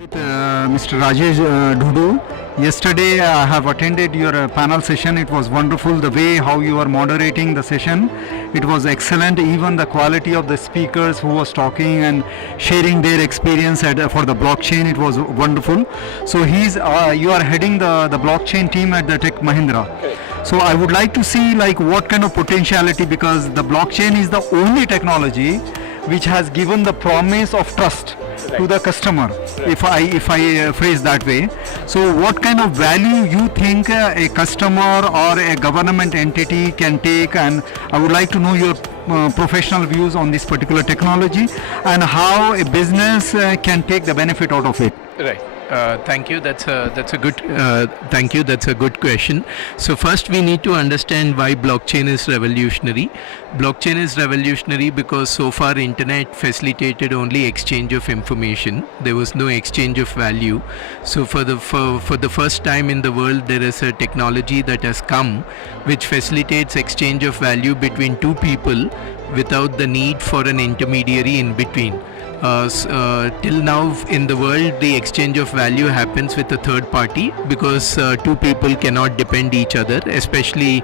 With Mr. Rajesh Dhuddu. Yesterday I have attended your panel session. It was wonderful the way how you are moderating the session. It was excellent. Even the quality of the speakers who was talking and sharing their experience for the blockchain, it was wonderful. So you are heading the blockchain team at the Tech Mahindra. So I would like to see like what kind of potentiality, because the blockchain is the only technology which has given the promise of trust to the customer, if I phrase that way. So what kind of value you think a customer or a government entity can take, and I would like to know your professional views on this particular technology and how a business can take the benefit out of it. Right. Thank you. That's a good. Thank you. That's a good question. So first, we need to understand why blockchain is revolutionary. Blockchain is revolutionary because so far internet facilitated only exchange of information. There was no exchange of value. So for the first time in the world, there is a technology that has come which facilitates exchange of value between two people without the need for an intermediary in between. Till now in the world, the exchange of value happens with a third party because two people cannot depend each other, especially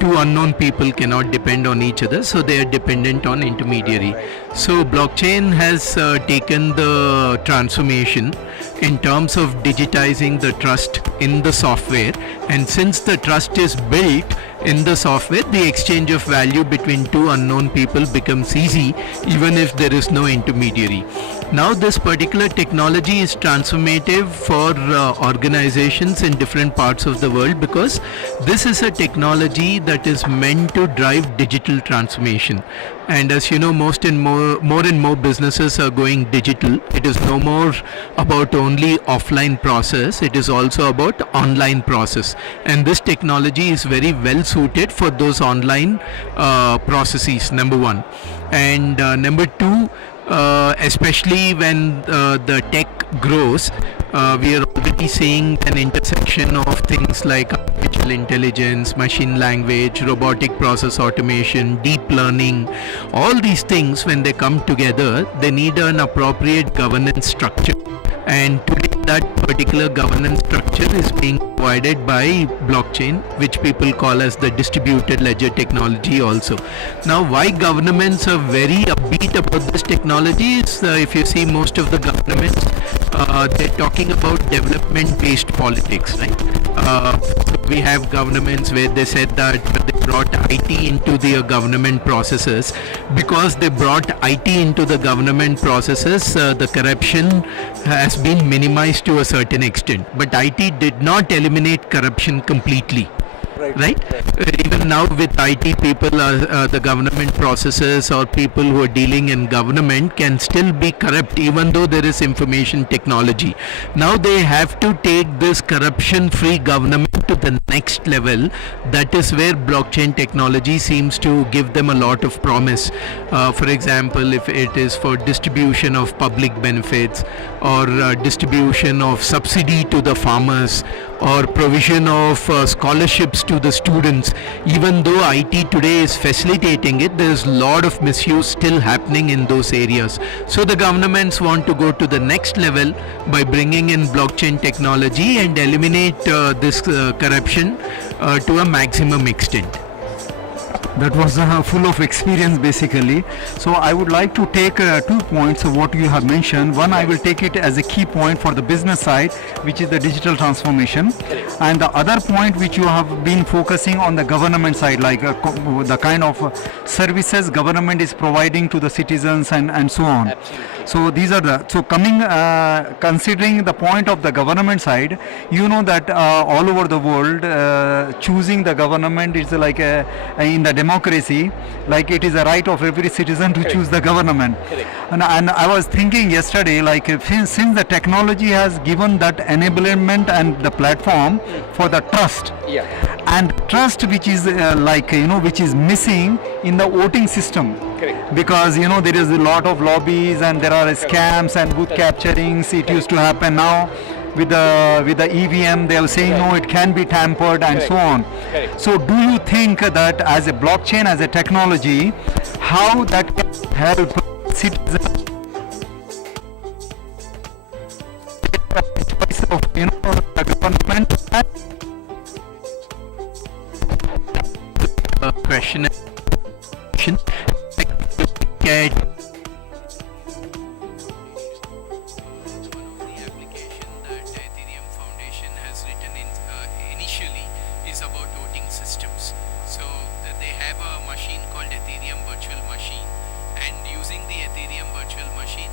two unknown people cannot depend on each other, so they are dependent on intermediary. So blockchain has taken the transformation in terms of digitizing the trust in the software, and since the trust is built in the software, the exchange of value between two unknown people becomes easy even if there is no intermediary. Now this particular technology is transformative for organizations in different parts of the world because this is a technology that is meant to drive digital transformation. And as you know, more and more businesses are going digital. It is no more about only offline process, it is also about online process, and this technology is very well suited for those online processes, number one. And number two, especially when the tech grows, we are already seeing an intersection of things like artificial intelligence, machine language, robotic process automation, deep learning. All these things, when they come together, they need an appropriate governance structure. And today that particular governance structure is being provided by blockchain, which people call as the distributed ledger technology also. Now why governments are very upbeat about this technology is, if you see most of the governments, they're talking about development based politics, right? We have governments where they said that they brought IT into their government processes. Because they brought IT into the government processes, the corruption has been minimized to a certain extent. But IT did not eliminate corruption completely. Right? Even now with IT, people, the government processes or people who are dealing in government can still be corrupt even though there is information technology. Now they have to take this corruption-free government to the next level. That is where blockchain technology seems to give them a lot of promise. For example, if it is for distribution of public benefits or distribution of subsidy to the farmers or provision of scholarships to the students, even though IT today is facilitating it, there is a lot of misuse still happening in those areas. So the governments want to go to the next level by bringing in blockchain technology and eliminate this corruption to a maximum extent. That was full of experience basically. So I would like to take 2 points of what you have mentioned. One, I will take it as a key point for the business side, which is the digital transformation. And the other point which you have been focusing on the government side, like the kind of services government is providing to the citizens and so on. So these are considering the point of the government side, you know that all over the world choosing the government is like in the democracy, like it is a right of every citizen to choose the government. And I was thinking yesterday, like since the technology has given that enablement and the platform for the trust, and trust which is which is missing in the voting system. Because there is a lot of lobbies and there are scams and booth capturings. It used to happen. Now with the EVM, they are saying no, it can be tampered and so on. So do you think that as a blockchain, as a technology, how that can help citizens of the government. Question. Get one of the application that Ethereum Foundation has written in initially is about voting systems. So they have a machine called Ethereum Virtual Machine, and using the Ethereum Virtual Machine,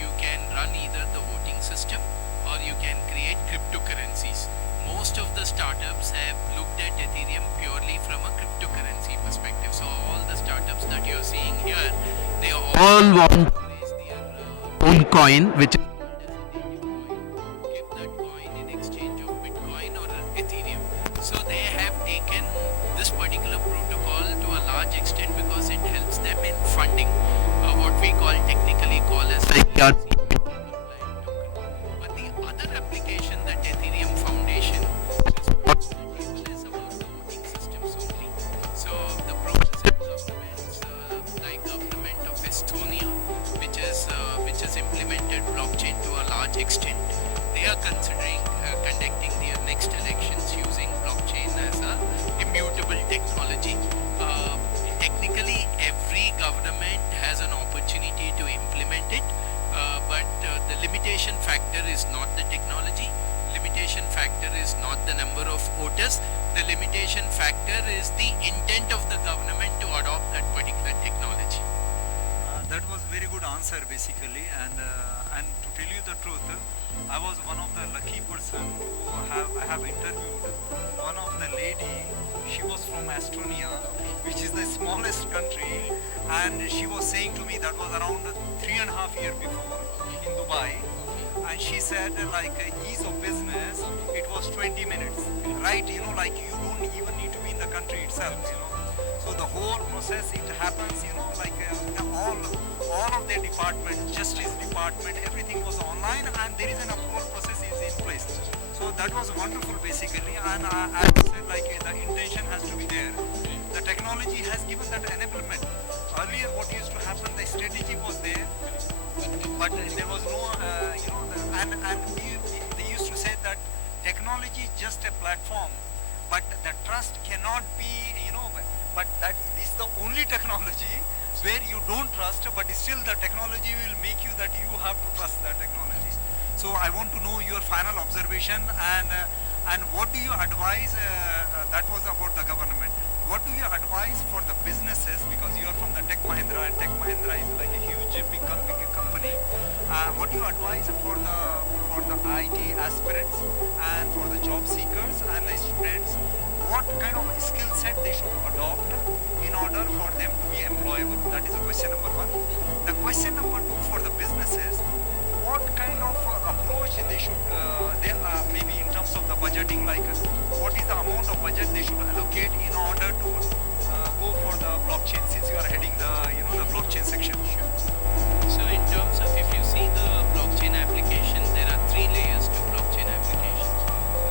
you can run either the voting system or you can create cryptocurrencies. Most of the startups have looked at Ethereum purely from a cryptocurrency perspective. So all the startups that you're seeing here, they all want to raise their own coin, which is called as a native coin. Give that coin in exchange of Bitcoin or Ethereum. So they have taken this particular protocol to a large extent because it helps them in funding what we technically call as the ERC compliant token. But the other application that Ethereum Foundation has brought to the table is about the voting systems only. So the progressive governments like government of Estonia, which has implemented blockchain to a large extent, they are considering conducting their next elections using blockchain as a immutable technology. Technically, every government has an opportunity to implement it, but the limitation factor is not the technology. Limitation factor is not the number of voters. The limitation factor is the intent of the government to adopt that particular technology. That was very good answer basically, and to tell you the truth, I was one of the lucky person who I have interviewed one of the lady. She was from Estonia, which is the smallest country, and she was saying to me that was around 3.5 years before in Dubai, and she said like ease of business it was 20 minutes, right? Like you don't even need to be in the country itself. So the whole process it happens, like all of their department, justice department, everything was online, and there is an approval process is in place. So that was wonderful basically, and as I said, like the intention has to be there. The technology has given that enablement. Earlier, what used to happen, the strategy was there, but there was no, they used to say that technology is just a platform, but the trust cannot be, but that is the only technology where you don't trust, but still the technology will make you that you have to trust that technology. So I want to know your final observation, and what do you advise, that was about the government. What do you advise for the businesses, because you are from the Tech Mahindra, and Tech Mahindra is like a huge big company. What do you advise for the IT aspirants and for the job seekers and the students? What kind of skill set they should adopt in order for them to be employable? That is a question number one. The question number two, for the businesses, what kind of approach they should, maybe in terms of the budgeting, like what is the amount of budget they should allocate in order to go for the blockchain, since you are heading the blockchain section? So in terms of, if you see the blockchain application, there are 3 layers to blockchain application.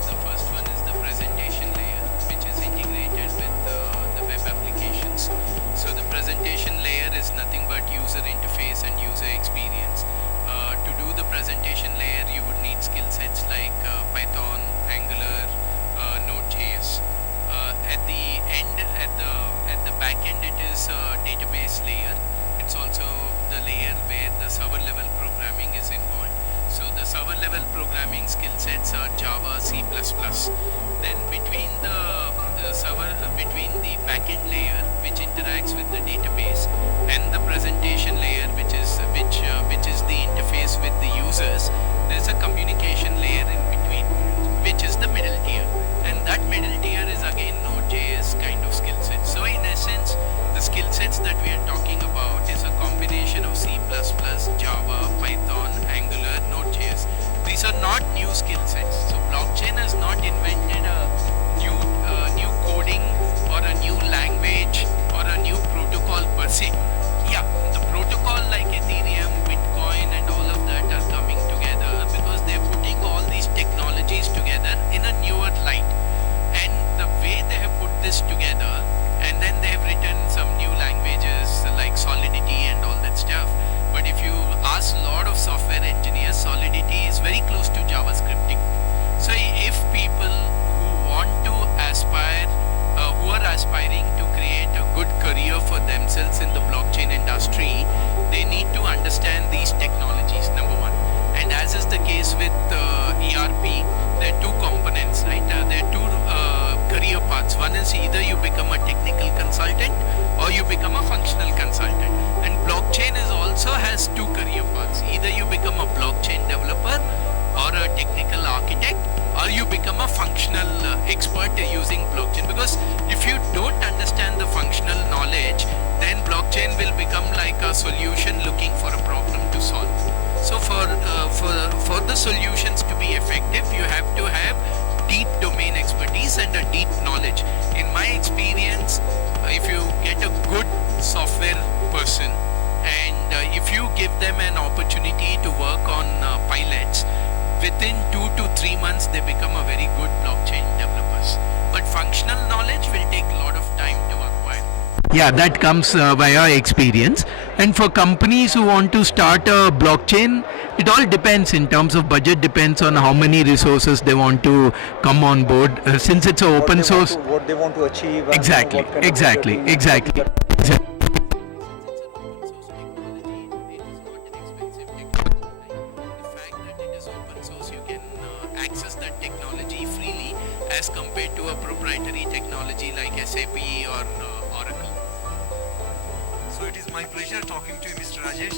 The first one is the presentation layer, which is integrated with the web applications. So the presentation layer is nothing but user interface and user experience. To do the presentation layer, you would need skill sets like Python, Angular, Node.js. At the end, at the back end, it is a database layer. It's also the layer where the server level programming is involved. So the server level programming skill sets are Java, C++. Then between between the backend layer, which interacts with the database, and the presentation layer, which is the interface with the users, there's a communication layer in between, which is the middle tier. And that middle tier is again Node.js kind of skill sets. So in essence, the skill sets that we are talking about is a combination of C++, Java, Python, Angular, Node.js. These are not new skill sets. So blockchain has not invented a new coding or a new language or a new protocol per se. Yeah, the protocol like Ethereum, Bitcoin, and all of that are coming together because they're putting all these technologies together in a newer light. And the way they have put this together, and then they have written some new languages like Solidity and all that stuff. But if you ask a lot of software engineers, Solidity is very close to JavaScript these technologies, number one. And as is the case with ERP, there are two components, right? There are two career paths. One is either you become a technical consultant or you become a functional consultant. And blockchain is also has two career paths. Either you become a blockchain developer or a technical architect, or you become a functional expert using blockchain. Because if you don't understand the functional knowledge, then blockchain will become like a solution looking for a problem to solve. So for the solutions to be effective, you have to have deep domain expertise and a deep knowledge. In my experience, if you get a good software person and if you give them an opportunity to work on pilots, within 2 to 3 months they become a very good blockchain developers. But functional knowledge will take a lot of time to acquire. Yeah, that comes via experience. And for companies who want to start a blockchain, it all depends in terms of budget, depends on how many resources they want to come on board. Since it's an open source, what they want to achieve. Exactly. Access that technology freely as compared to a proprietary technology like SAP or Oracle. So it is my pleasure talking to you, Mr. Rajesh.